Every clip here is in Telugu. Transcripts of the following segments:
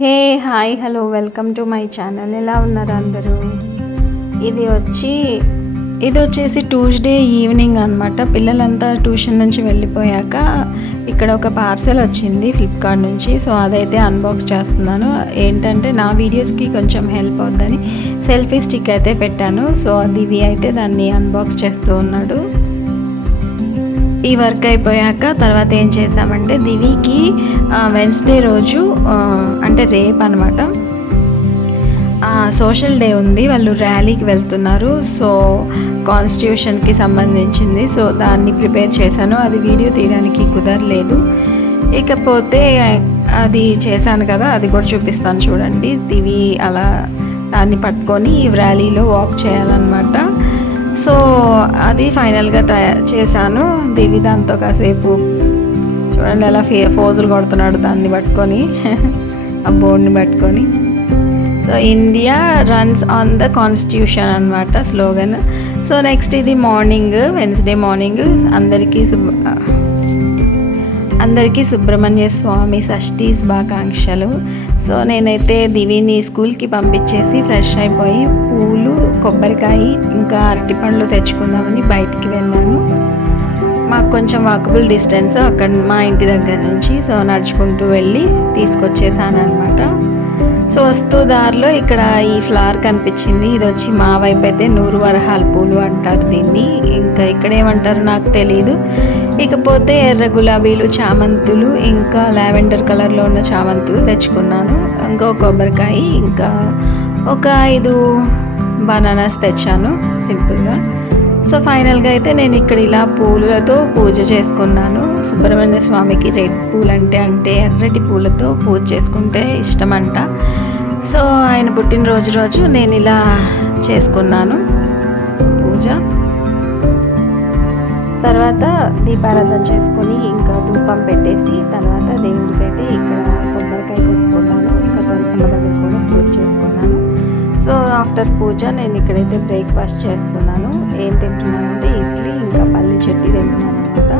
Hey hi hello welcome to my channel. ఎలా ఉన్నారు అందరూ? ఇది వచ్చేసి ట్యూస్డే ఈవినింగ్ అనమాట. పిల్లలంతా ట్యూషన్ నుంచి వెళ్ళిపోయాక ఇక్కడ ఒక పార్సెల్ వచ్చింది ఫ్లిప్కార్ట్ నుంచి. సో అదైతే అన్బాక్స్ చేస్తున్నాను. ఏంటంటే నా వీడియోస్కి కొంచెం హెల్ప్ అవుతుందని సెల్ఫీ స్టిక్ అయితే పెట్టాను. సో దివి అయితే దాన్ని అన్బాక్స్ చేస్తూ ఉన్నాడు. ఈ వర్క్ అయిపోయాక తర్వాత ఏం చేసామంటే దివికి వెన్స్డే రోజు అంటే రేపు అనమాట సోషల్ డే ఉంది. వాళ్ళు ర్యాలీకి వెళ్తున్నారు. సో కాన్స్టిట్యూషన్కి సంబంధించింది. సో దాన్ని ప్రిపేర్ చేశాను. అది వీడియో తీయడానికి కుదరలేదు. ఇకపోతే అది చేశాను కదా, అది కూడా చూపిస్తాను చూడండి. దివి అలా దాన్ని పట్టుకొని ర్యాలీలో వాక్ చేయాలన్నమాట. సో అది ఫైనల్గా చేశాను. దివి దాంతో కాసేపు చూడండి ఎలా ఫోజులు కొడుతున్నాడు దాన్ని పట్టుకొని ఆ బోర్డ్ని పట్టుకొని. So India runs on the constitution అనమాట స్లోగన్. సో నెక్స్ట్ ఇది మార్నింగ్, వెన్స్డే మార్నింగ్ అందరికీ సుబ్రహ్మణ్య స్వామి షష్ఠి శుభాకాంక్షలు. సో నేనైతే దివిని స్కూల్కి పంపించేసి ఫ్రెష్ అయిపోయి పూలు, కొబ్బరికాయ ఇంకా అరటిపండ్లు తెచ్చుకుందామని బయటికి వెళ్ళాను. మాకు కొంచెం వాకబుల్ డిస్టెన్స్ అక్కడ మా ఇంటి దగ్గర నుంచి. సో నడుచుకుంటూ వెళ్ళి తీసుకొచ్చేసాను అనమాట. సో వస్తూ దారిలో ఇక్కడ ఈ ఫ్లవర్ కనిపించింది. ఇది వచ్చి మా వైపు అయితే నూరు వరహాల పూలు అంటారు దీన్ని. ఇంకా ఇక్కడ ఏమంటారు నాకు తెలియదు. ఇకపోతే ఎర్ర గులాబీలు, చామంతులు, ఇంకా లావెండర్ కలర్లో ఉన్న చామంతులు తెచ్చుకున్నాను. ఇంకా కొబ్బరికాయ, ఇంకా ఒక 5 బనానాస్ తెచ్చాను సింపుల్గా. సో ఫైనల్గా అయితే నేను ఇక్కడ ఇలా పూలతో పూజ చేసుకున్నాను. సుబ్రహ్మణ్య స్వామికి రెడ్ పూలు అంటే ఎర్రటి పూలతో పూజ చేసుకుంటే ఇష్టమంట. సో ఆయన పుట్టినరోజు నేను ఇలా చేసుకున్నాను పూజ. తర్వాత దీపారాధన చేసుకొని ఇంకా ధూపం పెట్టేసి తర్వాత దేవుడికి అయితే ఇక్కడ కొబ్బరికాయ కొట్టుకున్నాను. ఇంకా తులసమ్మ దగ్గర కూడా పూజ చేసుకున్నాను. సో ఆఫ్టర్ పూజ నేను ఇక్కడైతే బ్రేక్ఫాస్ట్ చేస్తున్నాను. ఏం తింటున్నానంటే ఇడ్లీ ఇంకా పల్లి చట్నీ తింటున్నాను అనమాట.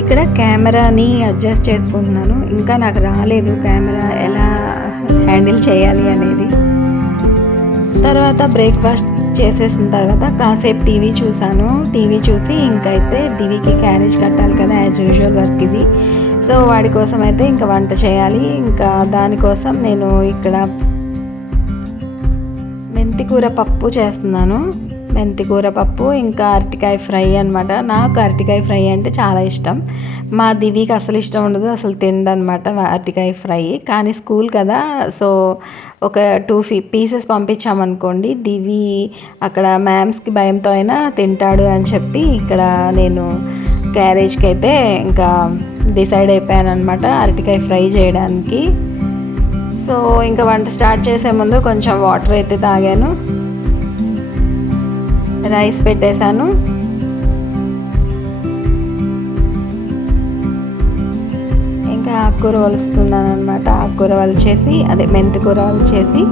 ఇక్కడ కెమెరాని అడ్జస్ట్ చేసుకుంటున్నాను. ఇంకా నాకు రాలేదు కెమెరా ఎలా హ్యాండిల్ చేయాలి అనేది. తర్వాత బ్రేక్ఫాస్ట్ చేసేసిన తర్వాత కాసేపు టీవీ చూసాను. టీవీ చూసి ఇంకైతే దివికి క్యారేజ్ కట్టాలి కదా, యాజ్ యూజువల్ వర్క్ ఇది. సో వాడి కోసం అయితే ఇంకా వంట చేయాలి. ఇంకా దానికోసం నేను ఇక్కడ మెంతికూర పప్పు చేస్తున్నాను. మెంతికూర పప్పు ఇంకా అరటికాయ ఫ్రై అనమాట. నాకు అరటికాయ ఫ్రై అంటే చాలా ఇష్టం. మా దివికి అసలు ఇష్టం ఉండదు, అసలు తిండనమాట అరటికాయ ఫ్రై. కానీ స్కూల్ కదా, సో ఒక 2 పీసెస్ పంపించామనుకోండి, దివి అక్కడ మ్యామ్స్కి భయంతో అయినా తింటాడు అని చెప్పి ఇక్కడ నేను క్యారేజ్కి అయితే ఇంకా డిసైడ్ అయిపోయాను అనమాట అరటికాయ ఫ్రై చేయడానికి. సో ఇంకా వంట స్టార్ట్ చేసే ముందు కొంచెం వాటర్ అయితే తాగాను. రైస్ పెట్టేశాను. ఇంకా ఆకుకూర వలుస్తున్నాను అనమాట. ఆకుకూర వలిచేసి మెంతికూర వలిచేసి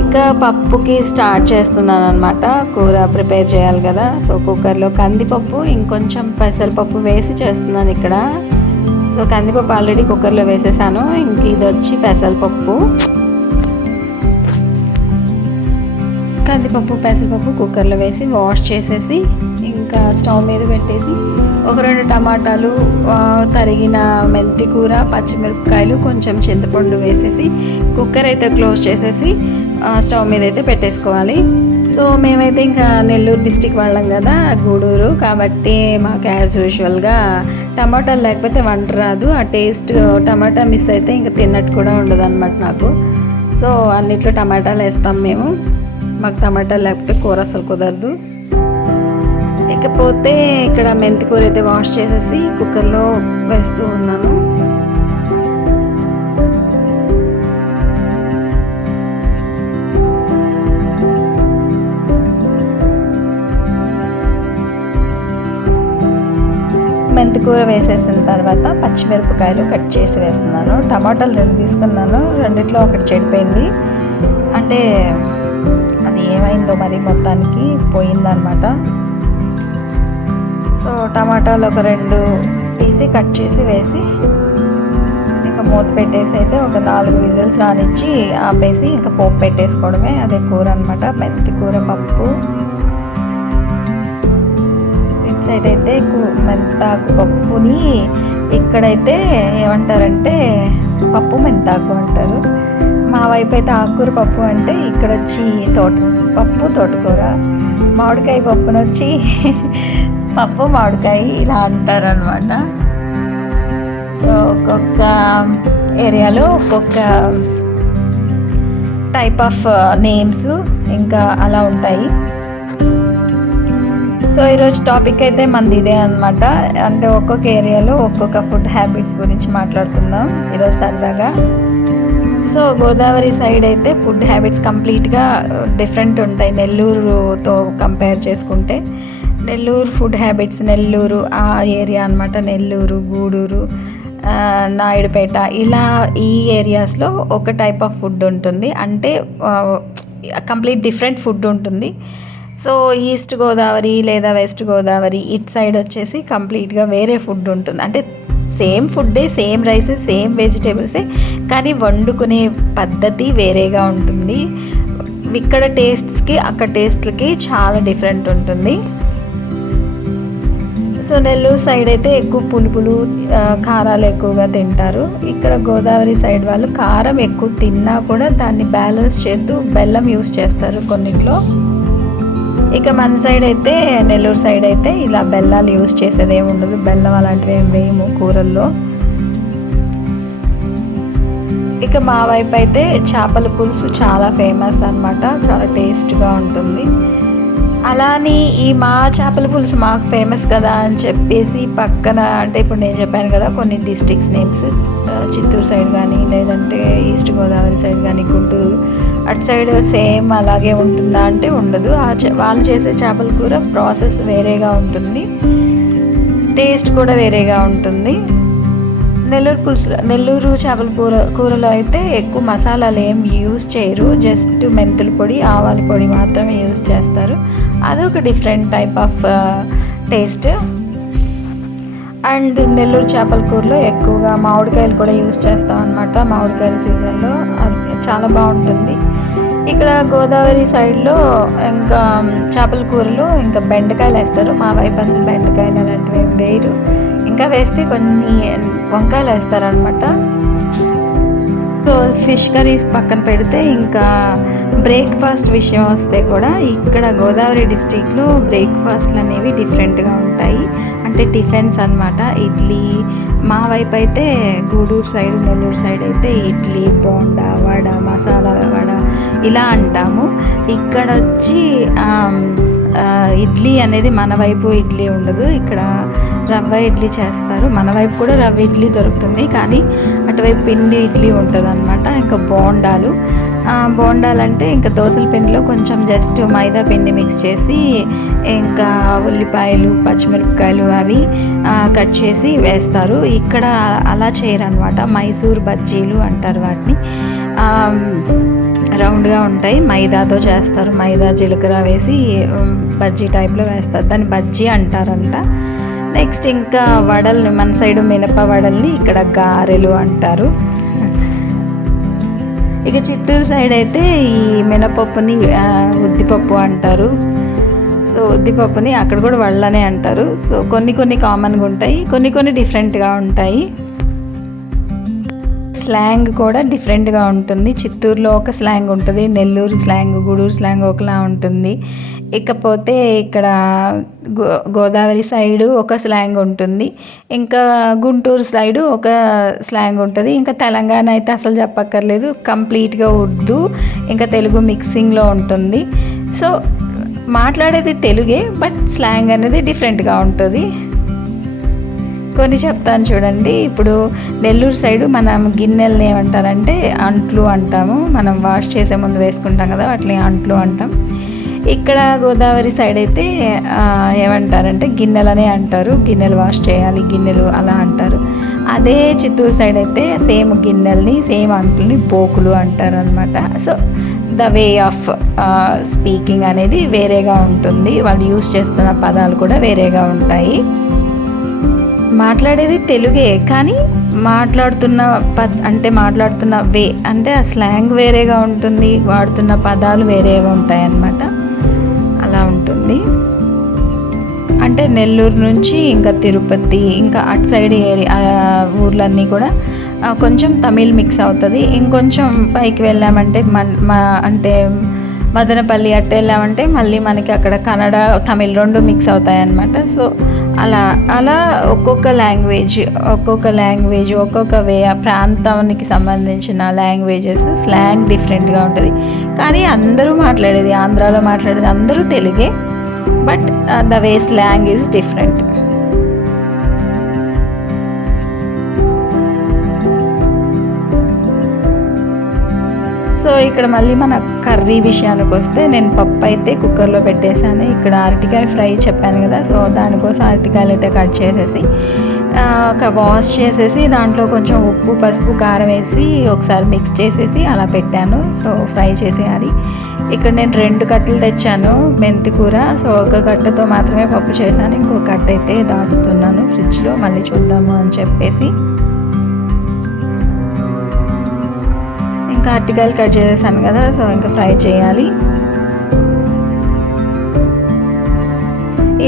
ఇంకా పప్పుకి స్టార్ట్ చేస్తున్నాను అనమాట. కూర ప్రిపేర్ చేయాలి కదా. సో కుక్కర్లో కందిపప్పు ఇంకొంచెం పెసరపప్పు వేసి చేస్తున్నాను ఇక్కడ. సో కందిపప్పు ఆల్రెడీ కుక్కర్లో వేసేసాను. ఇంక ఇది వచ్చి పెసరపప్పు. కందిపప్పు, పెసరపప్పు కుక్కర్లో వేసి వాష్ చేసేసి ఇంకా స్టవ్ మీద పెట్టేసి ఒక 2 టమాటాలు, తరిగిన మెంతికూర, పచ్చిమిరపకాయలు, కొంచెం చింతపండు వేసేసి కుక్కర్ అయితే క్లోజ్ చేసేసి స్టవ్ మీద అయితే పెట్టేసుకోవాలి. సో మేమైతే ఇంకా నెల్లూరు డిస్టిక్ వాళ్ళం కదా, గూడూరు కాబట్టి మాకు యాజ్ యూజువల్గా టమాటాలు లేకపోతే వంట రాదు. ఆ టేస్ట్ టమాటా మిస్ అయితే ఇంకా తిన్నట్టు కూడా ఉండదు అనమాట నాకు. సో అన్నిట్లో టమాటాలు వేస్తాం మేము. మాకు టమాటాలు లేకపోతే కూర అసలు కుదరదు. ఇకపోతే ఇక్కడ మెంతికూర అయితే వాష్ చేసేసి కుక్కర్లో వేస్తూ ఉన్నాను. మెంతికూర వేసేసిన తర్వాత పచ్చిమిరపకాయలు కట్ చేసి వేస్తున్నాను. టమాటాలు 2 తీసుకున్నాను. 2లో ఒకటి చెడిపోయింది. అంటే అది ఏమైందో మరి మొత్తానికి పోయిందనమాట. సో టమాటాలు ఒక 2 తీసి కట్ చేసి వేసి ఇక మూత పెట్టేసి అయితే ఒక 4 విజిల్స్ రానిచ్చి ఆపేసి ఇంకా పోపు పెట్టేసుకోవడమే. అదే కూర అనమాట, మెంతి కూర పప్పు. ఇటు సైడ్ అయితే మెంతాకు పప్పుని ఇక్కడైతే ఏమంటారంటే పప్పు మెంతాకు అంటారు. మా వైపు అయితే ఆకుకూర పప్పు అంటే ఇక్కడ వచ్చి పప్పు తోటకూర. మామిడికాయ పప్పును వచ్చి పప్పు మామిడికాయ ఇలా అంటారనమాట. సో ఒక్కొక్క ఏరియాలో ఒక్కొక్క టైప్ ఆఫ్ నేమ్స్ ఇంకా అలా ఉంటాయి. సో ఈరోజు టాపిక్ అయితే మనది ఇదే అనమాట. అంటే ఒక్కొక్క ఏరియాలో ఒక్కొక్క ఫుడ్ హ్యాబిట్స్ గురించి మాట్లాడుకుందాం ఈరోజు సరదాగా. సో గోదావరి సైడ్ అయితే ఫుడ్ హ్యాబిట్స్ కంప్లీట్గా డిఫరెంట్ ఉంటాయి నెల్లూరుతో కంపేర్ చేసుకుంటే. నెల్లూరు ఫుడ్ హ్యాబిట్స్, నెల్లూరు ఆ ఏరియా అనమాట, నెల్లూరు, గూడూరు, నాయుడుపేట ఇలా ఈ ఏరియాస్లో ఒక టైప్ ఆఫ్ ఫుడ్ ఉంటుంది. అంటే కంప్లీట్ డిఫరెంట్ ఫుడ్ ఉంటుంది. సో ఈస్ట్ గోదావరి లేదా వెస్ట్ గోదావరి ఇటు సైడ్ వచ్చేసి కంప్లీట్గా వేరే ఫుడ్ ఉంటుంది. అంటే సేమ్ ఫుడ్డే, సేమ్ రైసే, సేమ్ వెజిటేబుల్సే, కానీ వండుకునే పద్ధతి వేరేగా ఉంటుంది. ఇక్కడ టేస్ట్స్కి అక్కడ టేస్ట్లకి చాలా డిఫరెంట్ ఉంటుంది. సో నెల్లూరు సైడ్ అయితే ఎక్కువ పులుపులు కారాలు ఎక్కువగా తింటారు. ఇక్కడ గోదావరి సైడ్ వాళ్ళు కారం ఎక్కువ తిన్నా కూడా దాన్ని బ్యాలెన్స్ చేస్తూ బెల్లం యూస్ చేస్తారు కొన్నిట్లో. ఇక మన సైడ్ అయితే నెల్లూరు సైడ్ అయితే ఇలా బెల్లాలు యూస్ చేసేది ఏమి ఉండదు. బెల్లం అలాంటివి ఏం వేయము కూరల్లో. ఇక మా వైపు అయితే చేపల పులుసు చాలా ఫేమస్ అన్నమాట, చాలా టేస్ట్గా ఉంటుంది. అలానే ఈ మా చేపల పులుసు మాకు ఫేమస్ కదా అని చెప్పేసి పక్కన, అంటే ఇప్పుడు నేను చెప్పాను కదా కొన్ని డిస్ట్రిక్ట్స్ నేమ్స్, చిత్తూరు సైడ్ కానీ లేదంటే ఈస్ట్ గోదావరి సైడ్ కానీ గుంటూరు అటు సైడ్ సేమ్ అలాగే ఉంటుందా అంటే ఉండదు. వాళ్ళు చేసే చేపల కూర ప్రాసెస్ వేరేగా ఉంటుంది, టేస్ట్ కూడా వేరేగా ఉంటుంది. నెల్లూరు చేపల కూరలో అయితే ఎక్కువ మసాలాలు ఏం యూజ్ చేయరు, జస్ట్ మెంతుల పొడి, ఆవాల పొడి మాత్రమే యూజ్ చేస్తారు. అదొక different type of taste. And Nellore చేపల కూరలో ఎక్కువగా మామిడికాయలు కూడా యూజ్ చేస్తాం అనమాట. మామిడికాయల సీజన్లో అది చాలా బాగుంటుంది. ఇక్కడ గోదావరి సైడ్లో ఇంకా చేపల కూరలో ఇంకా బెండకాయలు వేస్తారు. మా వైపు అసలు బెండకాయలు అలాంటివి ఏం వేయరు. ఇంకా వేస్తే కొన్ని వంకాయలు వేస్తారనమాట. సో ఫిష్ కర్రీస్ పక్కన పెడితే ఇంకా బ్రేక్ఫాస్ట్ విషయం వస్తే కూడా ఇక్కడ గోదావరి డిస్ట్రిక్ట్లో బ్రేక్ఫాస్ట్లు అనేవి డిఫరెంట్గా ఉంటాయి. అంటే టిఫిన్స్ అనమాట. ఇడ్లీ, మా వైపు అయితే గూడూరు సైడ్, నెల్లూరు సైడ్ అయితే ఇడ్లీ, బోండా, వడ, మసాలా వడ ఇలా అంటాము. ఇక్కడ వచ్చి ఇడ్లీ అనేది మన వైపు ఇడ్లీ ఉండదు, ఇక్కడ రవ్వ ఇడ్లీ చేస్తారు. మన వైపు కూడా రవ్వ ఇడ్లీ దొరుకుతుంది, కానీ అటువైపు పిండి ఇడ్లీ ఉంటుంది అనమాట. ఇంకా బోండాలు అంటే ఇంకా దోసల పిండిలో కొంచెం జస్ట్ మైదా పిండి మిక్స్ చేసి ఇంకా ఉల్లిపాయలు, పచ్చిమిరపకాయలు అవి కట్ చేసి వేస్తారు. ఇక్కడ అలా చేయరు అనమాట. మైసూర్ బజ్జీలు అంటారు వాటిని. రౌండ్గా ఉంటాయి, మైదాతో చేస్తారు. మైదా, జీలకర్ర వేసి బజ్జీ టైప్లో వేస్తారు, దాన్ని బజ్జీ అంటారంట. నెక్స్ట్ ఇంకా వడల్ని, మన సైడు మినప వడల్ని ఇక్కడ గారెలు అంటారు. ఇక చిత్తూరు సైడ్ అయితే ఈ మినపప్పుని ఉద్దిపప్పు అంటారు. సో ఉద్దిపప్పుని అక్కడ కూడా వడలనే అంటారు. సో కొన్ని కామన్గా ఉంటాయి, కొన్ని డిఫరెంట్గా ఉంటాయి. స్లాంగ్ కూడా డిఫరెంట్గా ఉంటుంది. చిత్తూరులో ఒక స్లాంగ్ ఉంటుంది, నెల్లూరు స్లాంగ్, గూడూరు స్లాంగ్ ఒకలా ఉంటుంది. ఇకపోతే ఇక్కడ గోదావరి సైడు ఒక స్లాంగ్ ఉంటుంది, ఇంకా గుంటూరు సైడు ఒక స్లాంగ్ ఉంటుంది, ఇంకా తెలంగాణ అయితే అసలు చెప్పక్కర్లేదు, కంప్లీట్గా ఉర్దూ ఇంకా తెలుగు మిక్సింగ్లో ఉంటుంది. సో మాట్లాడేది తెలుగే, బట్ స్లాంగ్ అనేది డిఫరెంట్గా ఉంటుంది. కొన్ని చెప్తాను చూడండి. ఇప్పుడు నెల్లూరు సైడు మనం గిన్నెల్ని ఏమంటారంటే అంట్లు అంటాము, మనం వాష్ చేసే ముందు వేసుకుంటాం కదా, వాటిని అంట్లు అంటాం. ఇక్కడ గోదావరి సైడ్ అయితే ఏమంటారంటే గిన్నెలనే అంటారు, గిన్నెలు వాష్ చేయాలి, గిన్నెలు అలా అంటారు. అదే చిత్తూరు సైడ్ అయితే సేమ్ గిన్నెల్ని, సేమ్ అంట్లని బోకులు అంటారు అనమాట. So the way of speaking అనేది వేరేగా ఉంటుంది, వాళ్ళు యూస్ చేస్తున్న పదాలు కూడా వేరేగా ఉంటాయి. మాట్లాడేది తెలుగే, కానీ మాట్లాడుతున్న వే అంటే ఆ స్లాంగ్ వేరేగా ఉంటుంది, వాడుతున్న పదాలు వేరేగా ఉంటాయి అన్నమాట. అలా ఉంటుంది. అంటే నెల్లూరు నుంచి ఇంకా తిరుపతి ఇంకా అటు సైడ్ ఏరియా ఊర్లన్నీ కూడా కొంచెం తమిళ్ మిక్స్ అవుతుంది. ఇంకొంచెం పైకి వెళ్ళామంటే అంటే మదనపల్లి అట్టు వెళ్ళామంటే మళ్ళీ మనకి అక్కడ కన్నడ తమిళ్ రెండు మిక్స్ అవుతాయి అన్నమాట. సో అలా ఒక్కొక్క లాంగ్వేజ్ ఒక్కొక్క వే ఆ ప్రాంతానికి సంబంధించిన లాంగ్వేజెస్ స్లాంగ్ డిఫరెంట్గా ఉంటుంది. కానీ అందరూ మాట్లాడేది, ఆంధ్రాలో మాట్లాడేది అందరూ తెలుగే, but the way slang is different. So ఇక్కడ మళ్ళీ మన కర్రీ విషయానికి వస్తే నేను పప్పు అయితే కుక్కర్లో పెట్టేశాను. ఇక్కడ అరటికాయ ఫ్రై చెప్పాను కదా, సో దానికోసం అరటికాయలు అయితే కట్ చేసేసి వాష్ చేసేసి దాంట్లో కొంచెం ఉప్పు పసుపు కారం వేసి ఒకసారి మిక్స్ చేసేసి అలా పెట్టాను. సో ఫ్రై చేసేయాలి. ఇక్కడ నేను 2 కట్టలు తెచ్చాను మెంతి కూర. సో ఒక కట్టతో మాత్రమే పప్పు చేశాను, ఇంకొక కట్ట అయితే దాచుతున్నాను ఫ్రిడ్జ్లో, మళ్ళీ చూద్దాము అని చెప్పేసి. ఇంకా అరటికాయలు కట్ చేసేసాను కదా, సో ఇంకా ఫ్రై చేయాలి.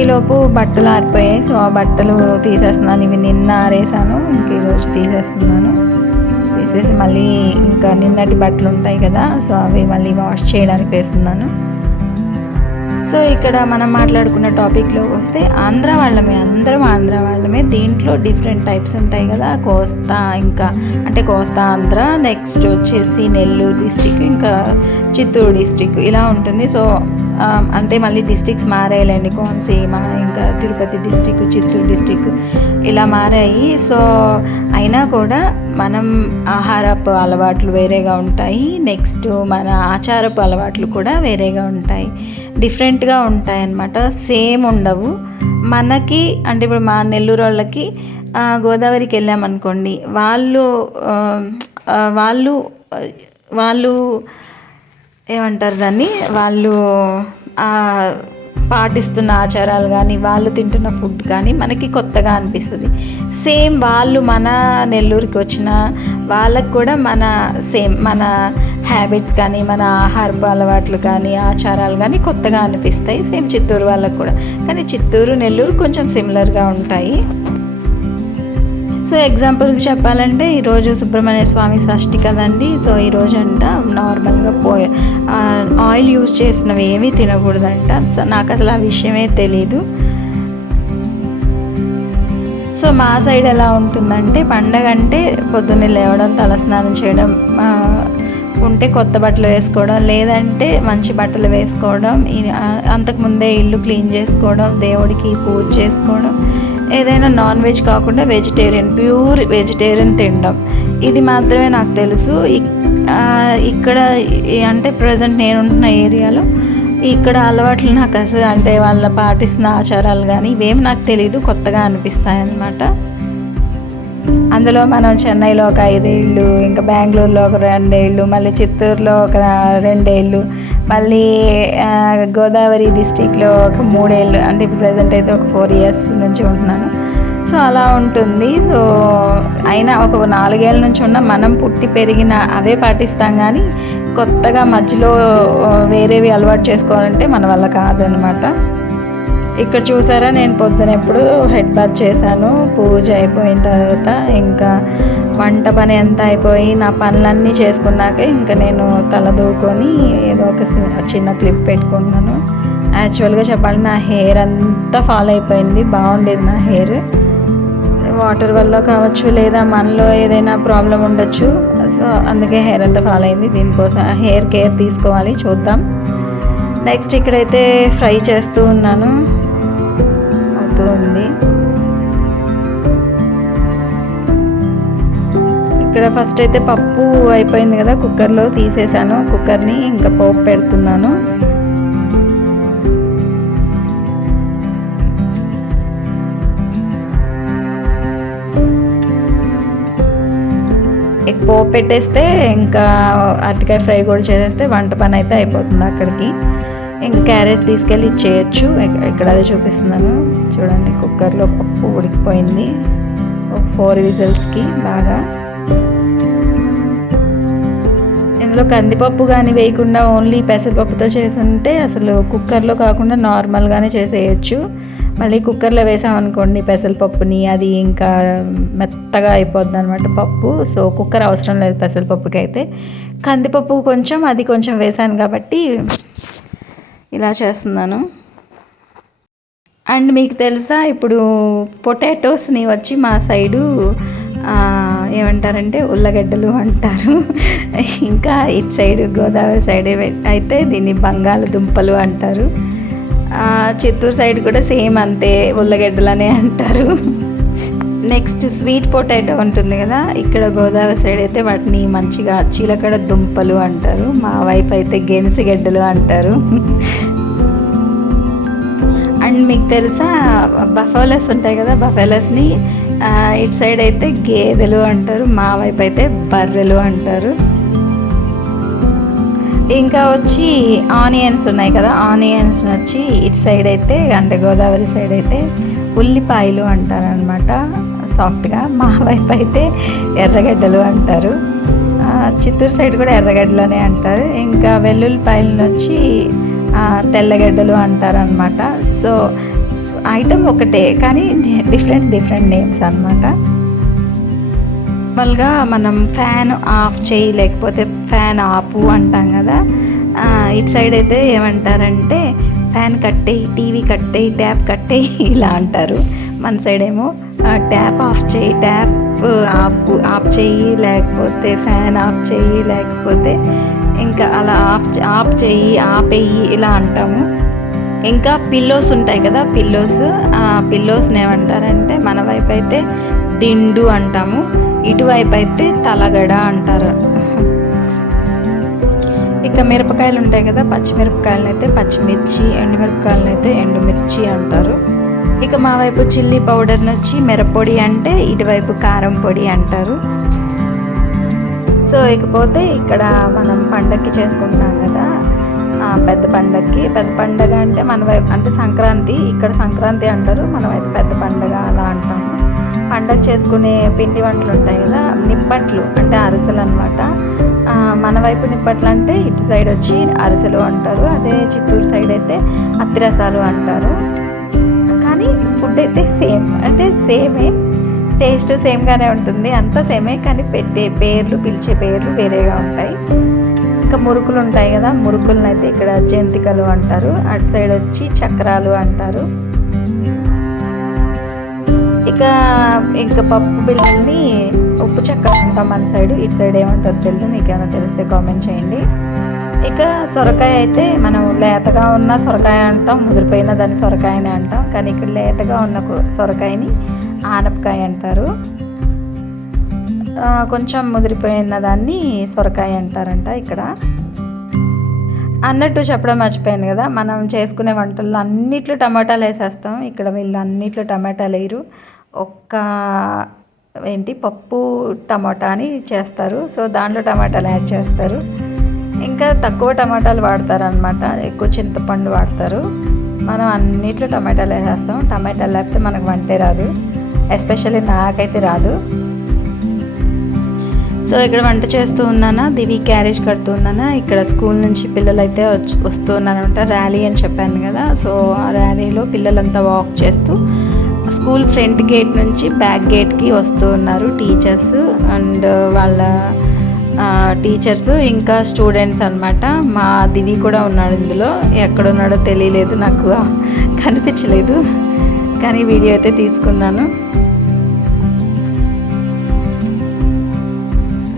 ఈలోపు బట్టలు ఆరిపోయాయి. సో ఆ బట్టలు తీసేస్తున్నాను. ఇవి నిన్న ఆరేసాను, ఇంక ఈరోజు తీసేస్తున్నాను. తీసేసి మళ్ళీ ఇంకా నిన్నటి బట్టలు ఉంటాయి కదా, సో అవి మళ్ళీ వాష్ చేయడానికి వేస్తున్నాను. సో ఇక్కడ మనం మాట్లాడుకున్న టాపిక్లోకి వస్తే ఆంధ్ర వాళ్ళమే. దీంట్లో డిఫరెంట్ టైప్స్ ఉంటాయి కదా, కోస్తా ఇంకా అంటే కోస్తా ఆంధ్ర, నెక్స్ట్ వచ్చేసి నెల్లూరు డిస్టిక్, ఇంకా చిత్తూరు డిస్టిక్ ఇలా ఉంటుంది. సో అంటే మళ్ళీ డిస్టిక్స్ మారాయిలేండి, కోనసీమ ఇంకా తిరుపతి డిస్టిక్, చిత్తూరు డిస్టిక్ ఇలా మారాయి. సో అయినా కూడా మనం ఆహారపు అలవాట్లు వేరేగా ఉంటాయి, నెక్స్ట్ మన ఆచారపు అలవాట్లు కూడా వేరేగా ఉంటాయి, డిఫరెంట్గా ఉంటాయి అన్నమాట. సేమ్ ఉండవు. మనకి అంటే ఇప్పుడు మా నెల్లూరు వాళ్ళకి గోదావరికి వెళ్ళామనుకోండి, వాళ్ళు ఏమంటారు దాన్ని, వాళ్ళు పాటిస్తున్న ఆచారాలు కానీ వాళ్ళు తింటున్న ఫుడ్ కానీ మనకి కొత్తగా అనిపిస్తుంది. సేమ్ వాళ్ళు మన నెల్లూరుకి వచ్చిన వాళ్ళకు కూడా మన హ్యాబిట్స్ కానీ మన ఆహారపు అలవాట్లు కానీ ఆచారాలు కానీ కొత్తగా అనిపిస్తాయి. సేమ్ చిత్తూరు వాళ్ళకు కూడా, కానీ చిత్తూరు నెల్లూరు కొంచెం సిమిలర్గా ఉంటాయి. సో ఎగ్జాంపుల్ చెప్పాలంటే ఈరోజు సుబ్రహ్మణ్య స్వామి షష్ఠి కదండి. సో ఈరోజు అంట నార్మల్గా ఆయిల్ యూజ్ చేసినవి ఏమీ తినకూడదంట. నాకు అసలు ఆ విషయమే తెలీదు. సో మా సైడ్ ఎలా ఉంటుందంటే, పండగ అంటే పొద్దున్నే లేవడం, తలస్నానం చేయడం, ఉంటే కొత్త బట్టలు వేసుకోవడం, లేదంటే మంచి బట్టలు వేసుకోవడం, అంతకుముందే ఇల్లు క్లీన్ చేసుకోవడం, దేవుడికి పూజ చేసుకోవడం, ఏదైనా నాన్ వెజ్ కాకుండా వెజిటేరియన్, ప్యూర్ వెజిటేరియన్ తినడం, ఇది మాత్రమే నాకు తెలుసు. ఇక్కడ అంటే ప్రజెంట్ నేను ఉంటున్న ఏరియాలో ఇక్కడ అలవాట్లు నాకు అసలు అంటే వాళ్ళ పాటిస్తున్న ఆచారాలు కానీ ఇవేమి నాకు తెలీదు, కొత్తగా అనిపిస్తాయి అన్నమాట. అందులో మనం చెన్నైలో ఒక 5 ఏళ్ళు, ఇంకా బెంగళూరులో ఒక 2 ఏళ్ళు, మళ్ళీ చిత్తూరులో ఒక 2 ఏళ్ళు, మళ్ళీ గోదావరి డిస్టిక్లో ఒక 3 ఏళ్ళు, అంటే ఇప్పుడు ప్రజెంట్ అయితే ఒక 4 ఇయర్స్ నుంచి ఉంటున్నాను. సో అలా ఉంటుంది. సో అయినా ఒక 4 ఏళ్ళ నుంచి ఉన్న మనం పుట్టి పెరిగిన అవే పాటిస్తాం, కానీ కొత్తగా మధ్యలో వేరేవి అలవాటు చేసుకోవాలంటే మన వల్ల కాదనమాట. ఇక్కడ చూసారా, నేను పొద్దునెప్పుడు హెడ్ బాత్ చేశాను. పూజ అయిపోయిన తర్వాత ఇంకా వంట పని ఎంత అయిపోయి నా పనులన్నీ చేసుకున్నాక ఇంకా నేను తల దూకొని ఏదో ఒక చిన్న క్లిప్ పెట్టుకున్నాను. యాక్చువల్గా చెప్పాలంటే నా హెయిర్ అంతా ఫాల్ అయిపోయింది. బాగుండేది నా హెయిర్. వాటర్ వల్ల కావచ్చు, లేదా మనలో ఏదైనా ప్రాబ్లం ఉండొచ్చు. సో అందుకే హెయిర్ అంతా ఫాల్ అయింది. దీనికోసం హెయిర్ కేర్ తీసుకోవాలి. చూద్దాం. నెక్స్ట్ ఇక్కడైతే ఫ్రై చేస్తూ ఉన్నాను, అవుతూ ఉంది. ఇక్కడ ఫస్ట్ అయితే పప్పు అయిపోయింది కదా, కుక్కర్లో తీసేసాను కుక్కర్ని, ఇంకా పోపు పెడుతున్నాను. పోపు పెట్టేస్తే ఇంకా అరటికాయ ఫ్రై కూడా చేసేస్తే వంట పని అయితే అయిపోతుంది అక్కడికి. ఇంకా క్యారేజ్ తీసుకెళ్ళి ఇచ్చేయచ్చు. ఇక్కడ అదే చూపిస్తున్నాను చూడండి. కుక్కర్లో పప్పు ఉడికిపోయింది ఒక 4 విజిల్స్కి బాగా. ఇందులో కందిపప్పు కానీ వేయకుండా ఓన్లీ పెసరపప్పుతో చేసి ఉంటే అసలు కుక్కర్లో కాకుండా నార్మల్గానే చేసేయచ్చు. మళ్ళీ కుక్కర్లో వేసామనుకోండి పెసరపప్పుని, అది ఇంకా మెత్తగా అయిపోద్ది అనమాట పప్పు. సో కుక్కర్ అవసరం లేదు పెసరపప్పుకి అయితే. కందిపప్పు కొంచెం, అది కొంచెం వేసాను కాబట్టి ఇలా చేస్తున్నాను. అండ్ మీకు తెలుసా, ఇప్పుడు పొటాటోస్ని వచ్చి మా సైడు ఏమంటారంటే ఉల్లగడ్డలు అంటారు. ఇంకా ఇటు సైడ్ గోదావరి సైడ్ అయితే దీన్ని బంగాళదుంపలు అంటారు. చిత్తూరు సైడ్ కూడా సేమ్ అంతే, ఉల్లగడ్డలనే అంటారు. నెక్స్ట్ స్వీట్ పొటాటో ఉంటుంది కదా, ఇక్కడ గోదావరి సైడ్ అయితే వాటిని మంచిగా చిలకడ దుంపలు అంటారు. మా వైపు అయితే గెనిసిగడ్డలు అంటారు. అండ్ మీకు తెలుసా, బఫెలోస్ ఉంటాయి కదా, బఫెలోస్ని ఇటు సైడ్ అయితే గేదెలు అంటారు, మా వైపు అయితే బర్రెలు అంటారు. ఇంకా వచ్చి ఆనియన్స్ ఉన్నాయి కదా, ఆనియన్స్ వచ్చి ఇటు సైడ్ అయితే అంటే గోదావరి సైడ్ అయితే ఉల్లిపాయలు అంటారు అనమాట సాఫ్ట్గా. మా వైపు అయితే ఎర్రగడ్డలు అంటారు. చిత్తూరు సైడ్ కూడా ఎర్రగడ్డలనే అంటారు. ఇంకా వెల్లుల్లిపాయలను వచ్చి తెల్లగడ్డలు అంటారు అనమాట. సో ఐటమ్ ఒకటే కానీ డిఫరెంట్ నేమ్స్ అనమాట. నార్మల్గా మనం ఫ్యాన్ ఆఫ్ చేయి లేకపోతే ఫ్యాన్ ఆపు అంటాం కదా, ఇటు సైడ్ అయితే ఏమంటారంటే ఫ్యాన్ కట్టేయి, టీవీ కట్టేయి, ట్యాప్ కట్టేయి ఇలా అంటారు. మన సైడ్ ఏమో ట్యాప్ ఆఫ్ చేయి, ట్యాప్ ఆఫ్ చేయి, లేకపోతే ఫ్యాన్ ఆఫ్ చేయి, లేకపోతే ఇంకా అలా ఆఫ్ చేయి, ఆపేయి ఇలా అంటాము. ఇంకా పిల్లోస్ ఉంటాయి కదా, పిల్లోస్ని ఏమంటారంటే మన వైపు అయితే దిండు అంటాము, ఇటువైపు అయితే తలగడ అంటారు. ఇక మిరపకాయలు ఉంటాయి కదా, పచ్చిమిరపకాయలను అయితే పచ్చిమిర్చి, ఎండుమిరపకాయలను అయితే ఎండుమిర్చి అంటారు. ఇక మా వైపు చిల్లీ పౌడర్ని వచ్చి మిరప్పొడి అంటే, ఇటువైపు కారం పొడి అంటారు. సో ఇకపోతే ఇక్కడ మనం పండగకి చేసుకుంటాం కదా, పెద్ద పండగ అంటే మన వైపు అంటే సంక్రాంతి, ఇక్కడ సంక్రాంతి అంటారు, మన వైపు పెద్ద పండగ అలా అంటాము. పండగ చేసుకునే పిండి వంటలు ఉంటాయి కదా, నిప్పట్లు అంటే అరిసెలు అనమాట. మన వైపు నిప్పట్లు అంటే ఇటు సైడ్ వచ్చి అరిసెలు అంటారు, అదే చిత్తూరు సైడ్ అయితే అత్తిరసాలు అంటారు. కానీ ఫుడ్ అయితే సేమ్, అంటే సేమే, టేస్ట్ సేమ్గానే ఉంటుంది, అంతా సేమే, కానీ పిలిచే పేర్లు వేరేగా ఉంటాయి. ఇంకా మురుకులు ఉంటాయి కదా, మురుకులను అయితే ఇక్కడ జంతికలు అంటారు, అటు సైడ్ వచ్చి చక్రాలు అంటారు. ఇంకా పప్పు బిళ్ళల్ని ఉప్పు చక్కెర అంటాం మన సైడ్, ఇటు సైడ్ ఏమంటారు తెలియదు, మీకు ఏమైనా తెలిస్తే కామెంట్ చేయండి. ఇక సొరకాయ అయితే మనం లేతగా ఉన్న సొరకాయ అంటాం, ముదిరిపోయిన దాన్ని సొరకాయని అంటాం, కానీ ఇక్కడ లేతగా ఉన్న సొరకాయని ఆనపకాయ అంటారు, కొంచెం ముదిరిపోయిన దాన్ని సొరకాయ అంటారంట ఇక్కడ. అన్నట్టు చెప్పడం మర్చిపోయాను కదా, మనం చేసుకునే వంటల్లో అన్నిట్లో టమాటాలు వేసేస్తాం, ఇక్కడ వీళ్ళు అన్నిట్లో టమాటాలు వేయరు, పప్పు టమాటా అని చేస్తారు. సో దాంట్లో టమాటాలు యాడ్ చేస్తారు, ఇంకా తక్కువ టమాటాలు వాడతారు అనమాట, ఎక్కువ చింతపండు వాడతారు. మనం అన్నిట్లో టమాటాలు వేసేస్తాం, టమాటాలు లేకపోతే మనకు వంటే రాదు, ఎస్పెషల్లీ నాకైతే రాదు. సో ఇక్కడ వంట చేస్తూ ఉన్నానా, దివి క్యారేజ్ కడుతూ ఉన్నానా, ఇక్కడ స్కూల్ నుంచి పిల్లలు అయితే వస్తూ ఉన్నారనమాట, ర్యాలీ అని చెప్పాను కదా. సో ఆ ర్యాలీలో పిల్లలంతా వాక్ చేస్తూ స్కూల్ ఫ్రంట్ గేట్ నుంచి బ్యాక్ గేట్కి వస్తూ ఉన్నారు టీచర్స్ అండ్ వాళ్ళ టీచర్స్ ఇంకా స్టూడెంట్స్ అనమాట. మా దివి కూడా ఉన్నాడు ఇందులో, ఎక్కడున్నాడో తెలియలేదు, నాకు కనిపించలేదు, కానీ వీడియో అయితే తీసుకున్నాను.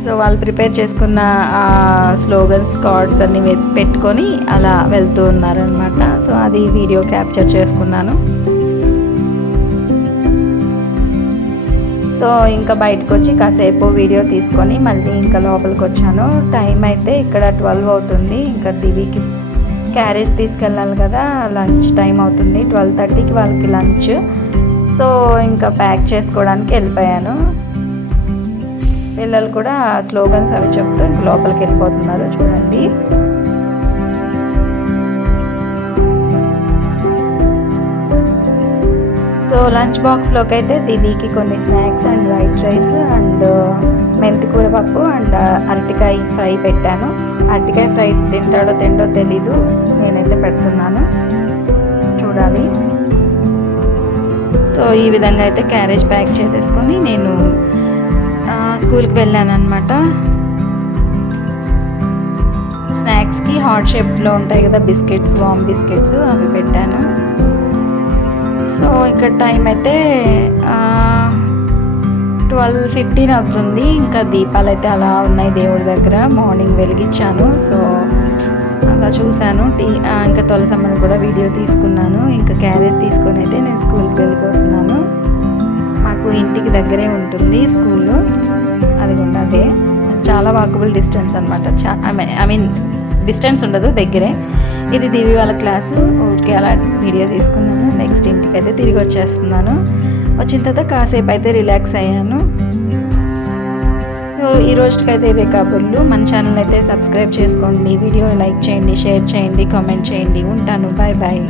సో వాళ్ళు ప్రిపేర్ చేసుకున్న స్లోగన్స్, కార్డ్స్ అన్నీ పెట్టుకొని అలా వెళ్తూ ఉన్నారనమాట. సో అది వీడియో క్యాప్చర్ చేసుకున్నాను. సో ఇంకా బయటకు వచ్చి కాసేపు వీడియో తీసుకొని మళ్ళీ ఇంకా లోపలికి వచ్చాను. టైం అయితే ఇక్కడ 12 అవుతుంది, ఇంకా దివికి క్యారేజ్ తీసుకెళ్ళాలి కదా, లంచ్ టైం అవుతుంది, 12:30కి వాళ్ళకి లంచ్. సో ఇంకా ప్యాక్ చేసుకోవడానికి వెళ్ళిపోయాను. పిల్లలు కూడా స్లోగన్స్ అవి చెప్తూ ఇంక లోపలికి వెళ్ళిపోతున్నారు చూడండి. సో లంచ్ బాక్స్లోకి అయితే దివికి కొన్ని snacks and white rice and మెంతికూర పప్పు అండ్ అరటికాయ ఫ్రై పెట్టాను. అరటికాయ ఫ్రై తింటాడో తిండో తెలీదు, నేనైతే పెడుతున్నాను, చూడాలి. సో ఈ విధంగా అయితే క్యారేజ్ ప్యాక్ చేసేసుకొని నేను స్కూల్కి వెళ్ళాను అనమాట. స్నాక్స్కి హాట్ షేప్లో ఉంటాయి కదా బిస్కెట్స్, వామ్ బిస్కెట్స్, అవి పెట్టాను. సో ఇక్కడ టైం అయితే 12:15 అవుతుంది. ఇంకా దీపాలు అయితే అలా ఉన్నాయి దేవుడి దగ్గర, మార్నింగ్ వెలిగించాను. సో అలా చూశాను. ఇంకా తులసమ్మని కూడా వీడియో తీసుకున్నాను. ఇంకా క్యారెట్ తీసుకొని అయితే నేను స్కూల్కి వెళ్ళిపోతున్నాను. మాకు ఇంటికి దగ్గరే ఉంటుంది స్కూలు, అది కూడా అదే, చాలా వాకబుల్ డిస్టెన్స్ అనమాట. ఐ మీన్ డిస్టెన్స్ ఉండదు, దగ్గరే. ఇది దివి వాళ్ళ క్లాసు, ఓకే అలా వీడియో తీసుకున్నాను. నెక్స్ట్ ఇంటికి అయితే తిరిగి వచ్చేస్తున్నాను. వచ్చిన తర్వాత కాసేపు అయితే రిలాక్స్ అయ్యాను. సో ఈ రోజుకైతే ఇవే కబుర్లు. మన ఛానల్ అయితే సబ్స్క్రైబ్ చేసుకోండి, వీడియో లైక్ చేయండి, షేర్ చేయండి, కామెంట్ చేయండి. ఉంటాను, బాయ్ బాయ్.